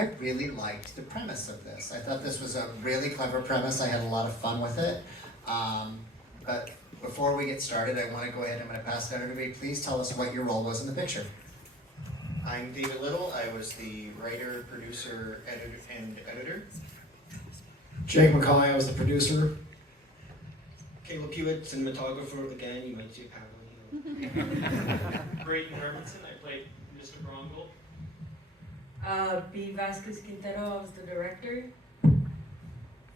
I really liked the premise of this. I thought this was a really clever premise. I had a lot of fun with it. But before we get started, I want to go ahead. I'm going to pass it out to everybody. Please tell us what your role was in the picture. I'm David Little. I was the writer, producer, editor. Jake McCoy, I was the producer. Caleb Hewitt, cinematographer. Again, you might see a parallel here. Brayton Hermanson, I played Mr. Brongle. B. Vasquez Quintero, I was the director.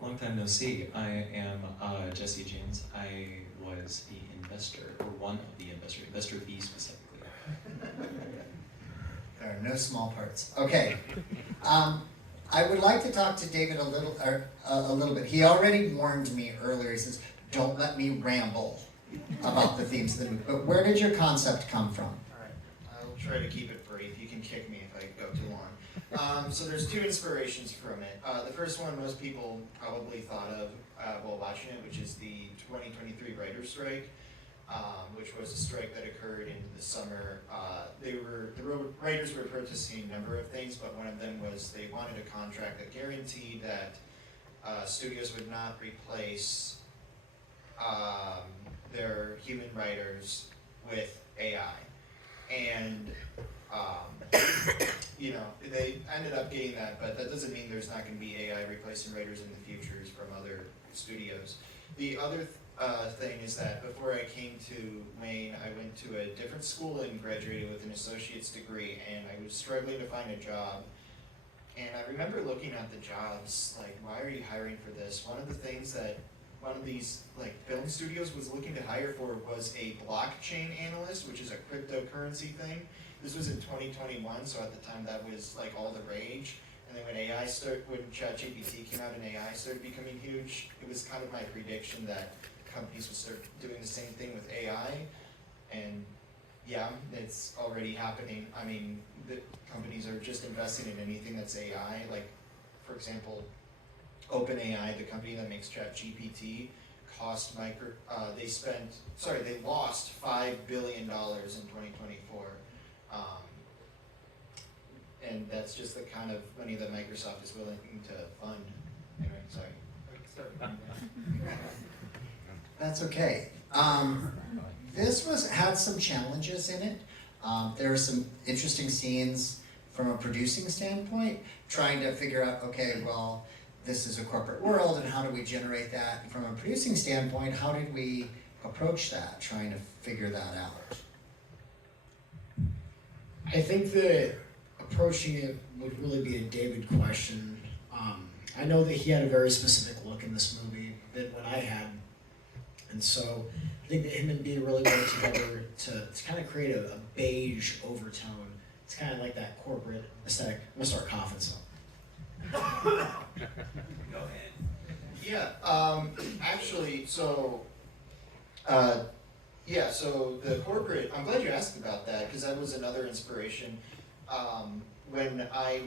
Long time no see. I am Jesse James. I was the investor, or one of the investors, investor B specifically. There are no small parts. Okay. I would like to talk to David a little bit. He already warned me earlier. He says, "Don't let me ramble about the themes of the movie." But where did your concept come from? Alright, I'll try to keep it brief. You can kick me if I go too long. So there's two inspirations from it. The first one most people probably thought of while watching it, which is the 2023 writer's strike, which was a strike that occurred in the summer. The writers were protesting a number of things, but one of them was they wanted a contract that guaranteed that studios would not replace their human writers with AI. And they ended up getting that, but that doesn't mean there's not going to be AI replacing writers in the futures from other studios. The other thing is that before I came to Wayne, I went to a different school and graduated with an associate's degree, and I was struggling to find a job. And I remember looking at the jobs, like, why are you hiring for this? One of the things that one of these film studios was looking to hire for was a blockchain analyst, which is a cryptocurrency thing. This was in 2021, so at the time that was like all the rage. And then when ChatGPT came out and AI started becoming huge, it was kind of my prediction that companies would start doing the same thing with AI. And yeah, it's already happening. I mean, the companies are just investing in anything that's AI. Like, for example, OpenAI, the company that makes ChatGPT, they lost $5 billion in 2024. And that's just the kind of money that Microsoft is willing to fund. Anyway, sorry. That's okay. This had some challenges in it. There are some interesting scenes from a producing standpoint, trying to figure out, okay, well, this is a corporate world, and how do we generate that? And from a producing standpoint, how did we approach that, trying to figure that out? I think that approaching it would really be a David question. I know that he had a very specific look in this movie than what I had. And so I think that him and B really worked together to kind of create a beige overtone. It's kind of like that corporate aesthetic. I'm going to start coughing, so. Go ahead. Yeah, actually, so the corporate, I'm glad you asked about that, because that was another inspiration. When I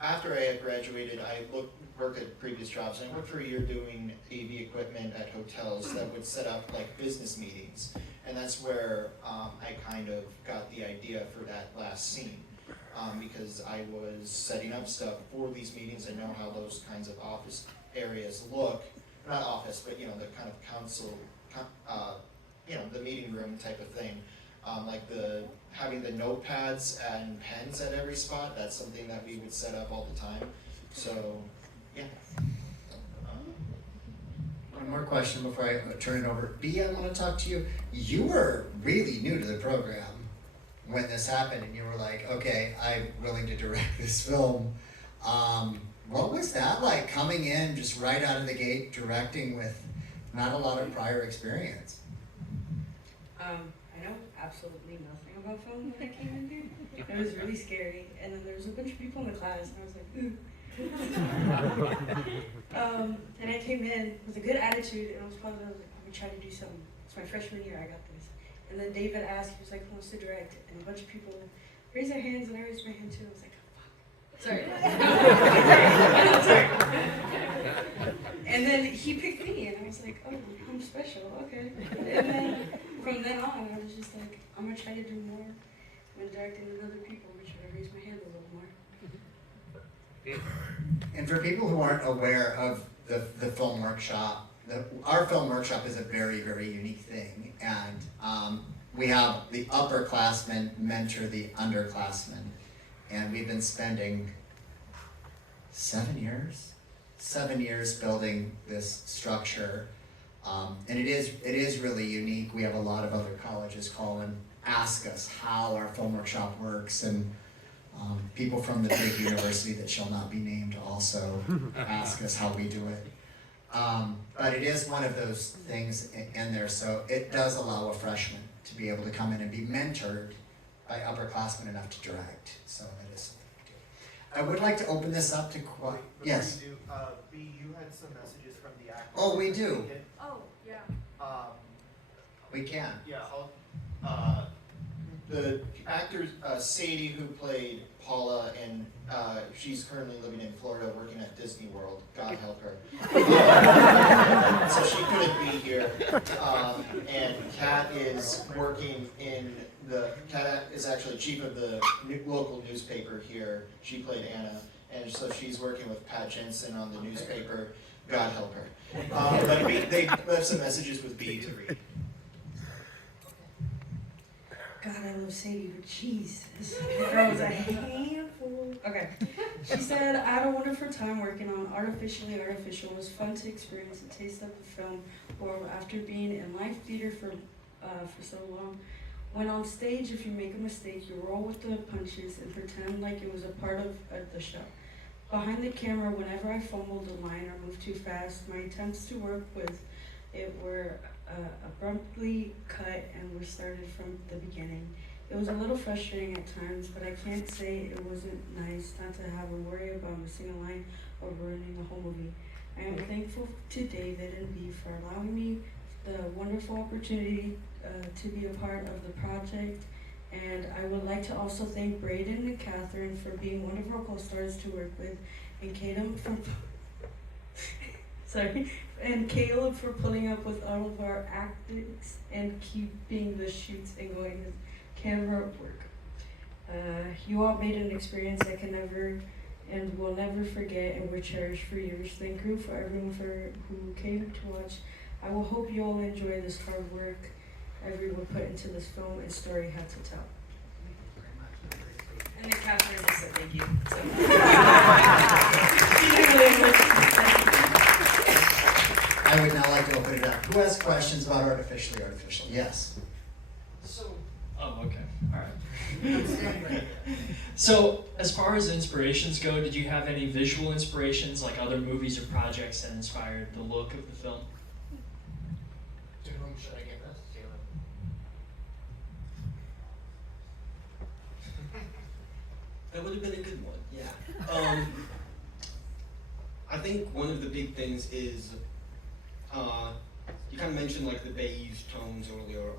after I had graduated, I worked at previous jobs, and I worked for a year doing AV equipment at hotels that would set up like business meetings. And that's where I kind of got the idea for that last scene. Because I was setting up stuff for these meetings. I know how those kinds of office areas look. Not office, but the kind of council, the meeting room type of thing. Like having the notepads and pens at every spot, that's something that we would set up all the time. So, yeah. One more question before I turn it over. B, I want to talk to you. You were really new to the program when this happened, and you were like, okay, I'm willing to direct this film. What was that like, coming in just right out of the gate, directing with not a lot of prior experience? I know absolutely nothing about film when I came in here. It was really scary, and then there was a bunch of people in the class, and I was like, ooh. And I came in with a good attitude, and I was positive. I was like, I'm gonna try to do something. It's my freshman year, I got this. And then David asked, he was like, who wants to direct? And a bunch of people raised their hands, and I raised my hand too. I was like, oh, fuck. Sorry. Sorry. And then he picked me, and I was like, oh, I'm special, okay. And then from then on, I was just like, I'm gonna try to do more when directing with other people. I'm gonna try to raise my hand a little more. And for people who aren't aware of the film workshop, our film workshop is a very, very unique thing. And we have the upperclassmen mentor the underclassmen. And we've been spending 7 years building this structure. And it is really unique. We have a lot of other colleges call and ask us how our film workshop works, and people from the big university that shall not be named also ask us how we do it. But it is one of those things in there, so it does allow a freshman to be able to come in and be mentored by upperclassmen enough to direct. So that is something we do. I would like to open this up to yes. Before you do, B, you had some messages from the actors. Oh, we do. Oh, yeah. We can. Yeah, the actor Sadie, who played Paula, and she's currently living in Florida working at Disney World. God help her. So she couldn't be here. And Kat is working in Kat is actually chief of the local newspaper here. She played Anna. And so she's working with Pat Jensen on the newspaper. God help her. But they left some messages with B to read. God, I love Sadie, but jeez, this girl was a handful. Okay. She said, I had a wonderful time working on Artificially Artificial. It was fun to experience and taste of the film world after being in live theater for so long. When on stage, if you make a mistake, you roll with the punches and pretend like it was a part of the show. Behind the camera, whenever I fumbled a line or moved too fast, my attempts to work with it were abruptly cut and were started from the beginning. It was a little frustrating at times, but I can't say it wasn't nice not to have to worry about missing a line or ruining the whole movie. I am thankful to David and B for allowing me the wonderful opportunity to be a part of the project. And I would like to also thank Braden and Catherine for being wonderful co-stars to work with, and and Caleb for putting up with all of our actings and keeping the shoots and going with camera work. You all made an experience I can never and will never forget and will cherish for years. Thank you for everyone who came to watch. I will hope you all enjoy this hard work everyone put into this film and story had to tell. And then Catherine just said thank you. I would now like to open it up. Who has questions about Artificially Artificial? Yes. Oh, okay. All right. So, as far as inspirations go, did you have any visual inspirations, like other movies or projects that inspired the look of the film? To whom should I give this? That would have been a good one, yeah. I think one of the big things is, you kind of mentioned like the beige tones earlier.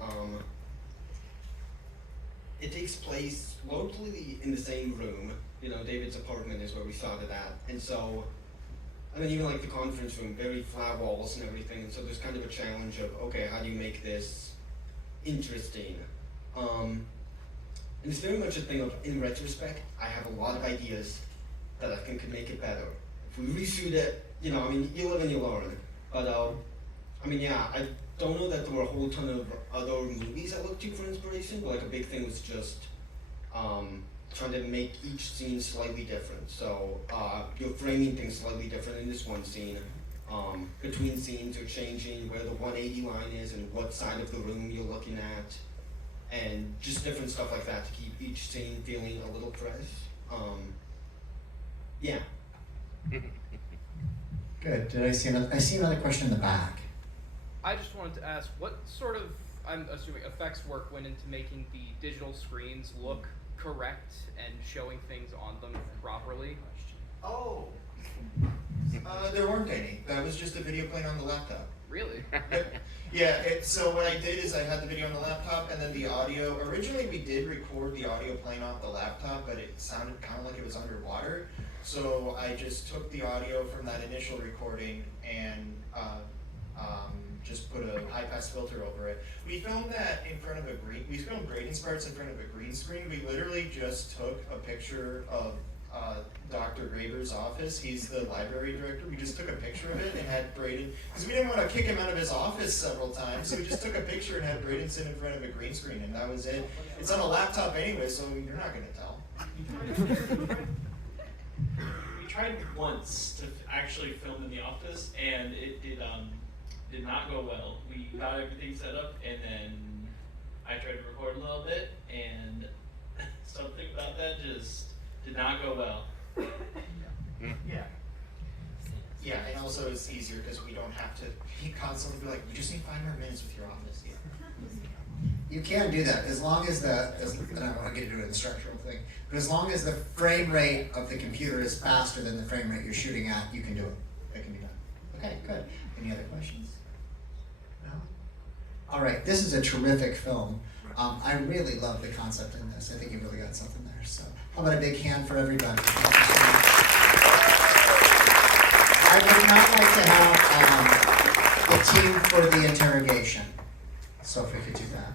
It takes place locally in the same room. You know, David's apartment is where we started at. And so, I mean, even like the conference room, very flat walls and everything. So there's kind of a challenge of, okay, how do you make this interesting? And it's very much a thing of, in retrospect, I have a lot of ideas that I think could make it better. If we reshoot it, you know, I mean, you live and you learn. But, I mean, yeah, I don't know that there were a whole ton of other movies I looked to for inspiration, but like a big thing was just trying to make each scene slightly different. So you're framing things slightly different in this one scene. Between scenes you're changing where the 180 line is and what side of the room you're looking at. And just different stuff like that to keep each scene feeling a little fresh. Yeah. Good. Did I see another question in the back? I just wanted to ask, what sort of, I'm assuming, effects work went into making the digital screens look correct and showing things on them properly? Oh. There weren't any. That was just a video playing on the laptop. Really? Yeah, so what I did is I had the video on the laptop and then the audio. Originally we did record the audio playing off the laptop, but it sounded kind of like it was underwater. So I just took the audio from that initial recording and just put a high pass filter over it. We filmed that in front of we filmed grading parts in front of a green screen. We literally just took a picture of Dr. Graber's office. He's the library director. We just took a picture of it and had Braden, because we didn't want to kick him out of his office several times, so we just took a picture and had Braden sit in front of a green screen, and that was it. It's on a laptop anyway, so you're not going to tell. We tried once to actually film in the office, and it did not go well. We got everything set up, and then I tried to record a little bit, and something about that just did not go well. Yeah. Yeah, and also it's easier because we don't have to constantly be like, you just need 5 more minutes with your office. Yeah. You can do that as long as and I don't want to get into an instructional thing, but as long as the frame rate of the computer is faster than the frame rate you're shooting at, you can do it. It can be done. Okay, good. Any other questions? No? All right, this is a terrific film. I really love the concept in this. I think you really got something there. So, how about a big hand for everybody? Thank you so much. I would now like to have the team for the interrogation. So if we could do that.